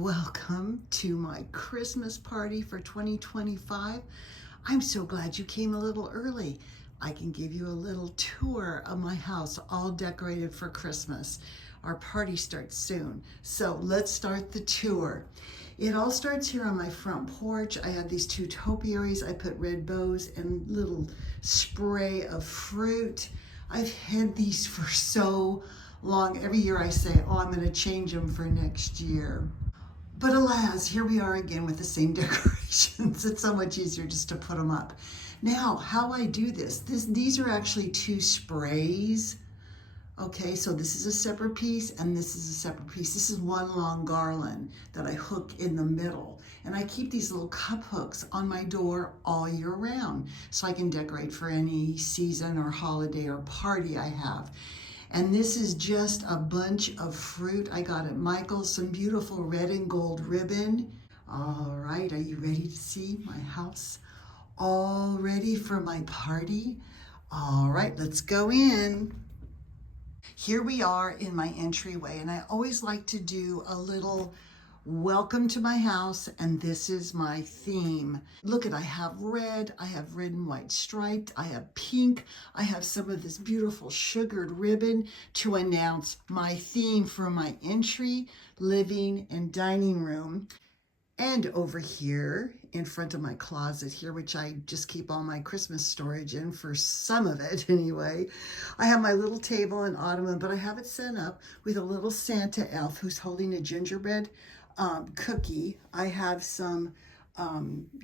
Welcome to my Christmas party for 2025. I'm so glad you came a little early. I can give you a little tour of my house, all decorated for Christmas. Our party starts soon, so let's start the tour. It all starts here on my front porch. I have these two topiaries. I put red bows and little spray of fruit. I've had these for so long. Every year I say, oh, I'm going to change them for next year. But alas, here we are again with the same decorations. It's so much easier just to put them up. Now, how I do these are actually two sprays. Okay, so this is a separate piece and this is a separate piece. This is one long garland that I hook in the middle. And I keep these little cup hooks on my door all year round so I can decorate for any season or holiday or party I have. And this is just a bunch of fruit I got at Michael's, some beautiful red and gold ribbon. All right, are you ready to see my house? All ready for my party? All right, let's go in. Here we are in my entryway, and I always like to do a little welcome to my house, and this is my theme. Look at, I have red and white striped, I have pink, I have some of this beautiful sugared ribbon to announce my theme for my entry, living, and dining room. And over here in front of my closet here, which I just keep all my Christmas storage in for some of it anyway, I have my little table and ottoman, but I have it set up with a little Santa elf who's holding a gingerbread cookie. I have some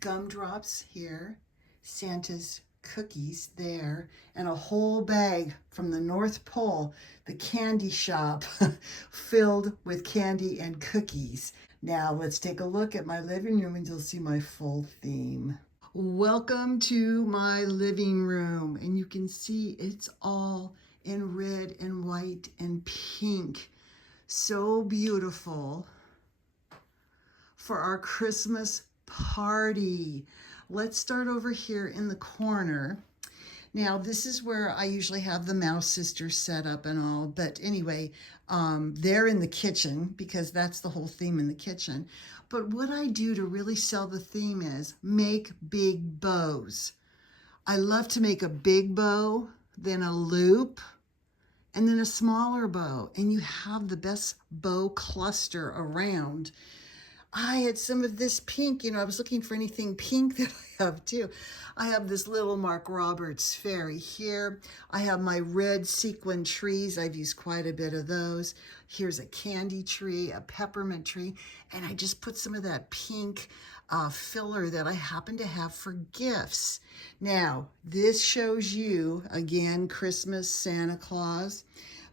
gumdrops here, Santa's cookies there, and a whole bag from the North Pole, the candy shop, filled with candy and cookies. Now let's take a look at my living room and you'll see my full theme. Welcome to my living room, and you can see it's all in red and white and pink. So beautiful for our Christmas party. Let's start over here in the corner. Now, this is where I usually have the Mouse Sisters set up and all, but anyway, they're in the kitchen because that's the whole theme in the kitchen. But what I do to really sell the theme is make big bows. I love to make a big bow, then a loop, and then a smaller bow, and you have the best bow cluster around. I had some of this pink, I was looking for anything pink that I have too. I have this little Mark Roberts fairy here. I have my red sequin trees. I've used quite a bit of those. Here's a candy tree, a peppermint tree, and I just put some of that pink filler that I happen to have for gifts. Now, this shows you, again, Christmas Santa Claus.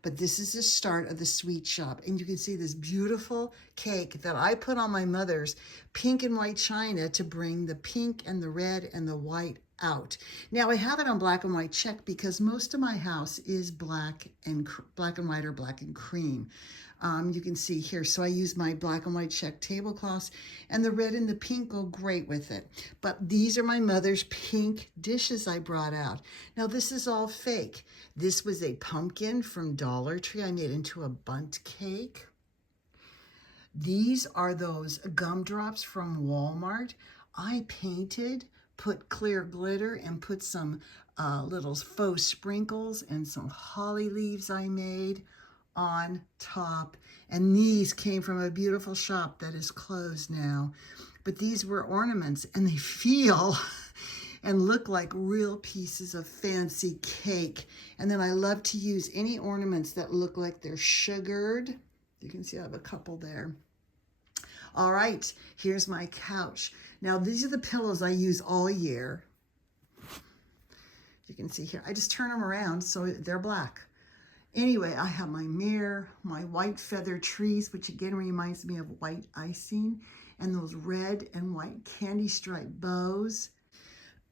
But this is the start of the sweet shop. And you can see this beautiful cake that I put on my mother's pink and white china to bring the pink and the red and the white out. Now I have it on black and white check because most of my house is black and white or black and cream. You can see here, so I use my black and white check tablecloths, and the red and the pink go great with it. But these are my mother's pink dishes I brought out. Now this is all fake. This was a pumpkin from Dollar Tree I made into a bundt cake. These are those gumdrops from Walmart. I painted, put clear glitter, and put some little faux sprinkles and some holly leaves I made on top. And these came from a beautiful shop that is closed now. But these were ornaments, and they feel and look like real pieces of fancy cake. And then I love to use any ornaments that look like they're sugared. You can see I have a couple there. All right, here's my couch. Now these are the pillows I use all year. You can see here, I just turn them around so they're black. Anyway, I have my mirror, my white feather trees, which again reminds me of white icing, and those red and white candy striped bows,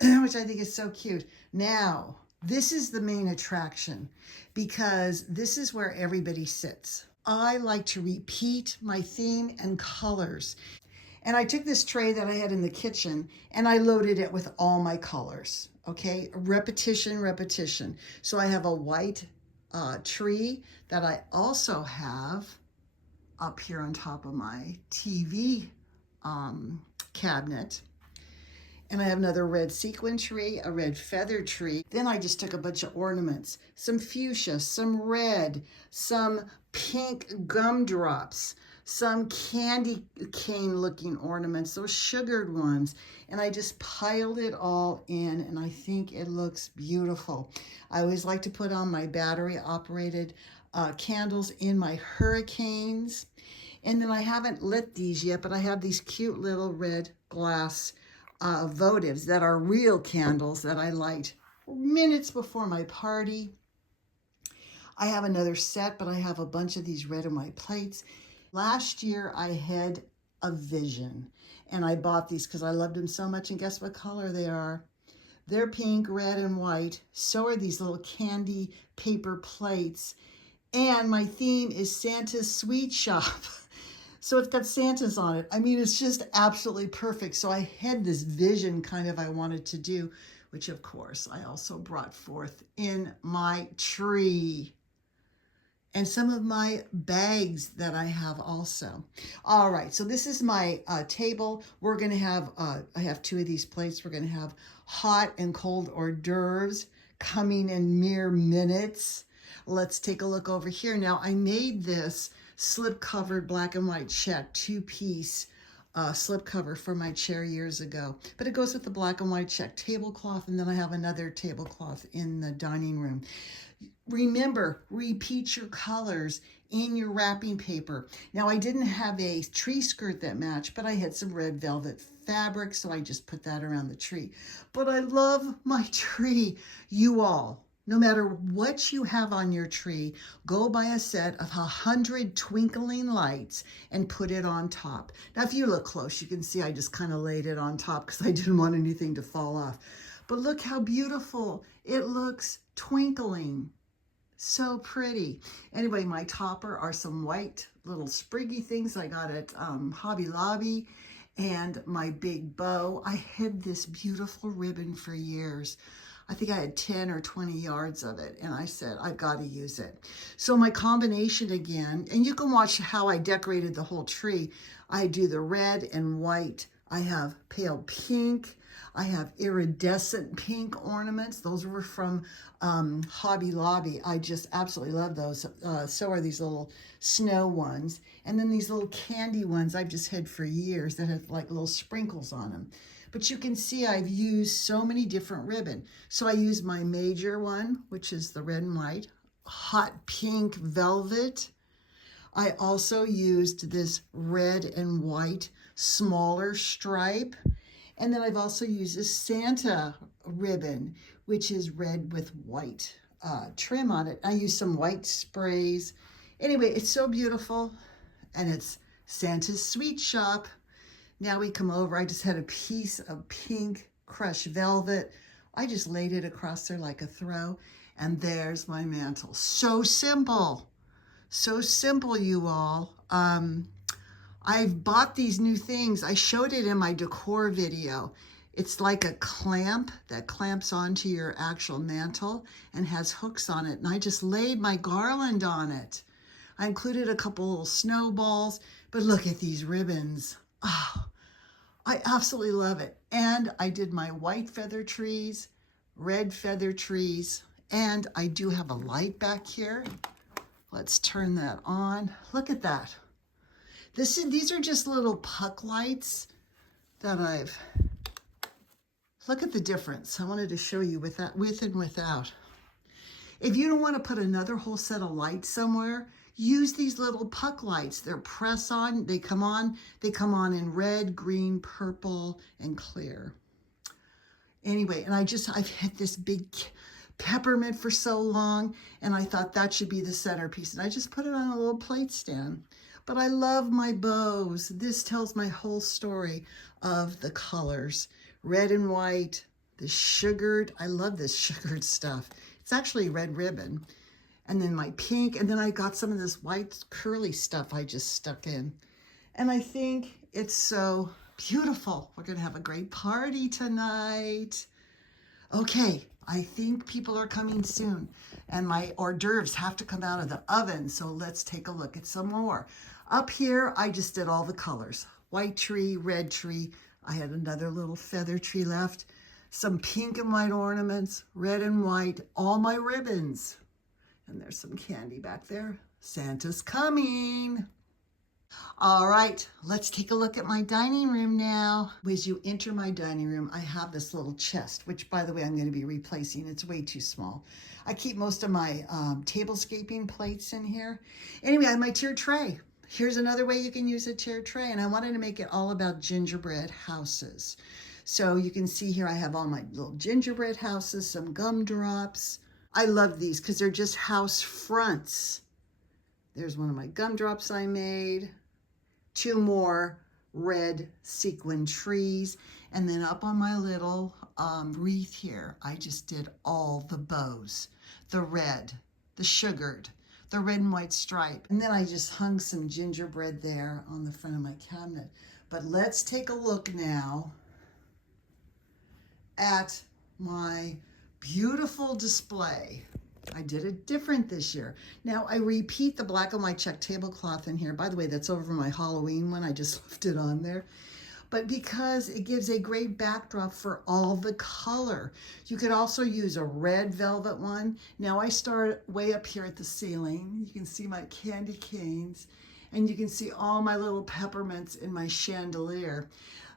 which I think is so cute. Now, this is the main attraction because this is where everybody sits. I like to repeat my theme and colors. And I took this tray that I had in the kitchen and I loaded it with all my colors, okay? Repetition, repetition. So I have a white tree that I also have up here on top of my TV cabinet. And I have another red sequin tree, a red feather tree. Then I just took a bunch of ornaments, some fuchsia, some red, some pink gumdrops, some candy cane looking ornaments, those sugared ones. And I just piled it all in, and I think it looks beautiful. I always like to put on my battery operated candles in my hurricanes. And then I haven't lit these yet, but I have these cute little red glass votives that are real candles that I light minutes before my party. I have another set, but I have a bunch of these red and white plates. Last year I had a vision, and I bought these because I loved them so much, and guess what color they are? They're pink, red, and white. So are these little candy paper plates. And my theme is Santa's Sweet Shop. So it's got Santas on it. I mean, it's just absolutely perfect. So I had this vision kind of I wanted to do, which of course I also brought forth in my tree. And some of my bags that I have also. All right, so this is my table. We're gonna have, I have two of these plates. We're gonna have hot and cold hors d'oeuvres coming in mere minutes. Let's take a look over here. Now I made this slip-covered black and white check two-piece slip cover for my chair years ago. But it goes with the black and white check tablecloth, and then I have another tablecloth in the dining room. Remember, repeat your colors in your wrapping paper. Now, I didn't have a tree skirt that matched, but I had some red velvet fabric, so I just put that around the tree. But I love my tree. You all, no matter what you have on your tree, go buy a set of 100 twinkling lights and put it on top. Now, if you look close, you can see I just kind of laid it on top because I didn't want anything to fall off. But look how beautiful it looks twinkling. So pretty. Anyway, my topper are some white little spriggy things I got at Hobby Lobby, and my big bow. I had this beautiful ribbon for years. I think I had 10 or 20 yards of it, and I said, I've got to use it. So my combination again, and you can watch how I decorated the whole tree. I do the red and white. I have pale pink. I have iridescent pink ornaments. Those were from Hobby Lobby. I just absolutely love those. So are these little snow ones. And then these little candy ones I've just had for years that have like little sprinkles on them. But you can see I've used so many different ribbon. So I use my major one, which is the red and white, hot pink velvet. I also used this red and white smaller stripe. And then I've also used a Santa ribbon, which is red with white trim on it. I use some white sprays. Anyway, it's so beautiful, and it's Santa's Sweet Shop. Now we come over. I just had a piece of pink crushed velvet. I just laid it across there like a throw, and there's my mantle. So simple, you all. I've bought these new things. I showed it in my decor video. It's like a clamp that clamps onto your actual mantle and has hooks on it. And I just laid my garland on it. I included a couple little snowballs, but look at these ribbons. Oh, I absolutely love it. And I did my white feather trees, red feather trees, and I do have a light back here. Let's turn that on. Look at that. These are just little puck lights that look at the difference. I wanted to show you with and without. If you don't want to put another whole set of lights somewhere, use these little puck lights. They're press on, they come on in red, green, purple, and clear. Anyway, and I've had this big peppermint for so long, and I thought that should be the centerpiece. And I just put it on a little plate stand. But I love my bows. This tells my whole story of the colors. Red and white, the sugared, I love this sugared stuff. It's actually red ribbon. And then my pink, and then I got some of this white curly stuff I just stuck in. And I think it's so beautiful. We're gonna have a great party tonight. Okay, I think people are coming soon, and my hors d'oeuvres have to come out of the oven, so let's take a look at some more. Up here, I just did all the colors. White tree, red tree. I had another little feather tree left. Some pink and white ornaments, red and white, all my ribbons. And there's some candy back there. Santa's coming. All right, let's take a look at my dining room now. As you enter my dining room, I have this little chest, which by the way, I'm going to be replacing. It's way too small. I keep most of my tablescaping plates in here. Anyway, I have my tiered tray. Here's another way you can use a tiered tray, and I wanted to make it all about gingerbread houses. So you can see here I have all my little gingerbread houses, some gumdrops. I love these because they're just house fronts. There's one of my gumdrops I made. 2 more red sequin trees. And then up on my little wreath here, I just did all the bows, the red, the sugared, the red and white stripe. And then I just hung some gingerbread there on the front of my cabinet. But let's take a look now at my beautiful display. I did it different this year. Now I repeat the black and white check tablecloth in here. By the way, that's over my Halloween one. I just left it on there. But because it gives a great backdrop for all the color. You could also use a red velvet one. Now I start way up here at the ceiling. You can see my candy canes and you can see all my little peppermints in my chandelier.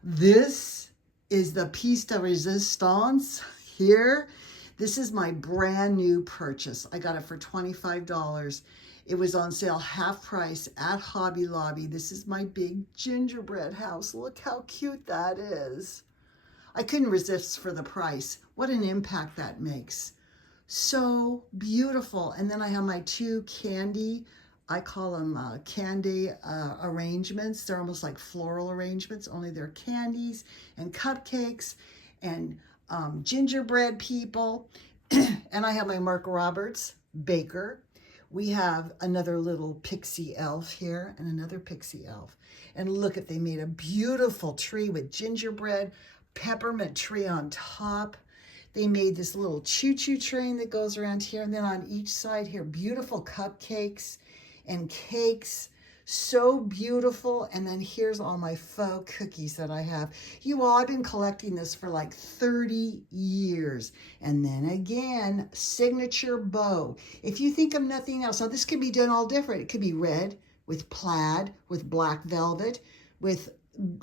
This is the piece de resistance here. This is my brand new purchase. I got it for $25. It was on sale half price at Hobby Lobby. This is my big gingerbread house. Look how cute that is. I couldn't resist for the price. What an impact that makes. So beautiful. And then I have my 2 candy, I call them candy arrangements. They're almost like floral arrangements, only they're candies and cupcakes and gingerbread people. And I have my Mark Roberts baker. We have another little pixie elf here and another pixie elf. And look at, they made a beautiful tree with gingerbread, peppermint tree on top. They made this little choo-choo train that goes around here. And then on each side here, beautiful cupcakes and cakes. So beautiful. And then here's all my faux cookies that I have. You all, I've been collecting this for like 30 years. And then again, signature bow. If you think of nothing else, now this could be done all different. It could be red with plaid, with black velvet, with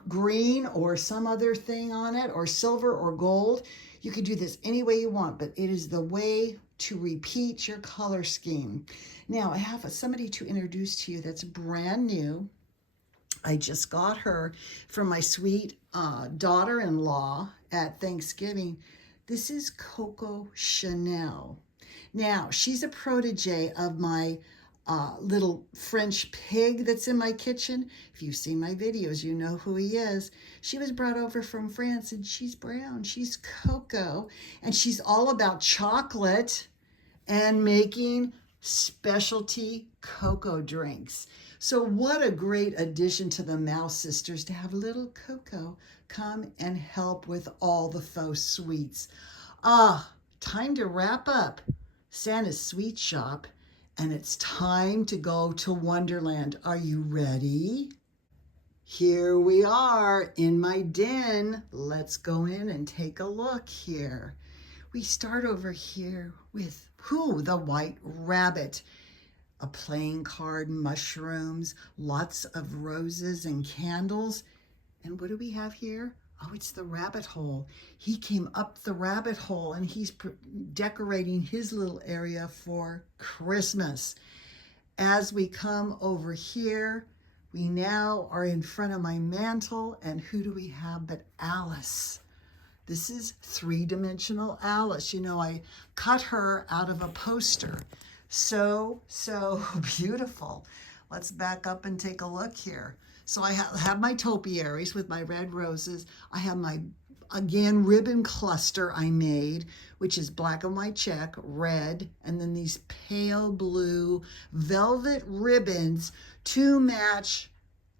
green or some other thing on it, or silver or gold. You could do this any way you want, but it is the way to repeat your color scheme. Now I have somebody to introduce to you that's brand new. I just got her from my sweet daughter-in-law at Thanksgiving. This is Coco Chanel. Now she's a protege of my little French pig that's in my kitchen. If you've seen my videos, you know who he is. She was brought over from France and she's brown. She's Coco and she's all about chocolate and making specialty cocoa drinks. So what a great addition to the Mouse Sisters to have little Coco come and help with all the faux sweets. Time to wrap up Santa's Sweet Shop. And it's time to go to Wonderland. Are you ready? Here we are in my den. Let's go in and take a look here. We start over here with, the White Rabbit. A playing card, mushrooms, lots of roses and candles. And what do we have here? Oh, it's the rabbit hole. He came up the rabbit hole and he's decorating his little area for Christmas. As we come over here, we now are in front of my mantle, and who do we have but Alice? This is 3-dimensional Alice. You know, I cut her out of a poster. So beautiful. Let's back up and take a look here. So I have my topiaries with my red roses. I have my, again, ribbon cluster I made, which is black and white check, red, and then these pale blue velvet ribbons to match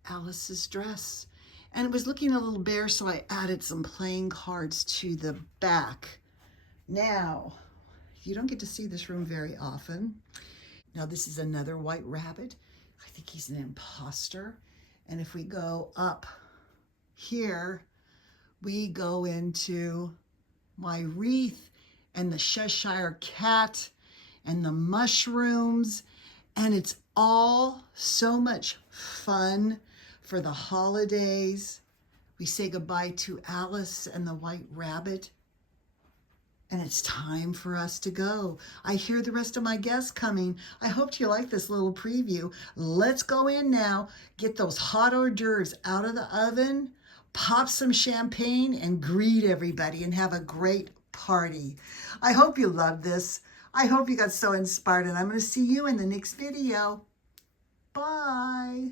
Alice's dress. And it was looking a little bare, so I added some playing cards to the back. Now, you don't get to see this room very often. Now, this is another White Rabbit. I think he's an imposter. And if we go up here, we go into my wreath and the Cheshire cat and the mushrooms. And it's all so much fun for the holidays. We say goodbye to Alice and the White Rabbit. And it's time for us to go. I hear the rest of my guests coming. I hope you like this little preview. Let's go in now, get those hot hors d'oeuvres out of the oven, pop some champagne, and greet everybody and have a great party. I hope you loved this. I hope you got so inspired, and I'm going to see you in the next video. Bye.